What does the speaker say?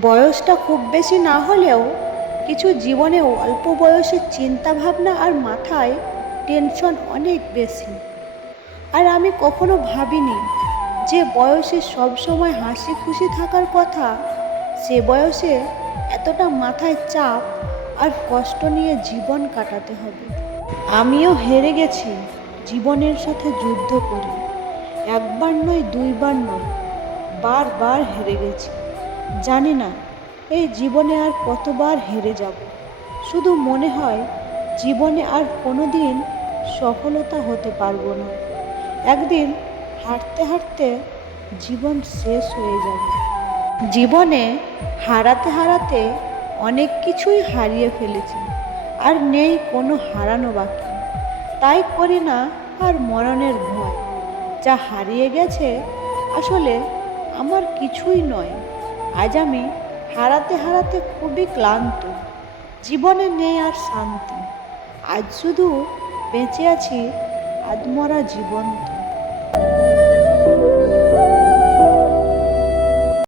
বয়সটা খুব বেশি না হলেও কিছু জীবনে অল্প বয়সের চিন্তা ভাবনা আর মাথায় টেনশন অনেক বেশি। আর আমি কখনো ভাবিনি যে বয়সে সব সময় হাসি খুশি থাকার কথা, সে বয়সে এতটা মাথায় চাপ আর কষ্ট নিয়ে জীবন কাটাতে হবে। আমিও হেরে গেছি জীবনের সাথে যুদ্ধ করে। একবার নয়, দুইবার নয়, বারবার হেরে গেছি। জানি না এই জীবনে আর কতবার হেরে যাব। শুধু মনে হয় জীবনে আর কোনো দিন সফলতা হতে পারবো না। একদিন হাঁটতে হাঁটতে জীবন শেষ হয়ে যাবে। জীবনে হারাতে হারাতে অনেক কিছুই হারিয়ে ফেলেছি, আর নেই কোনো হারানো বাকি। তাই করি না আর মরণের ভয়। যা হারিয়ে গেছে আসলে আমার কিছুই নয়। আজ আমি হারাতে হারাতে খুবই ক্লান্ত। জীবনে নেই আর শান্তি। আজ শুধু বেঁচে আছি আধমরা জীবন্ত।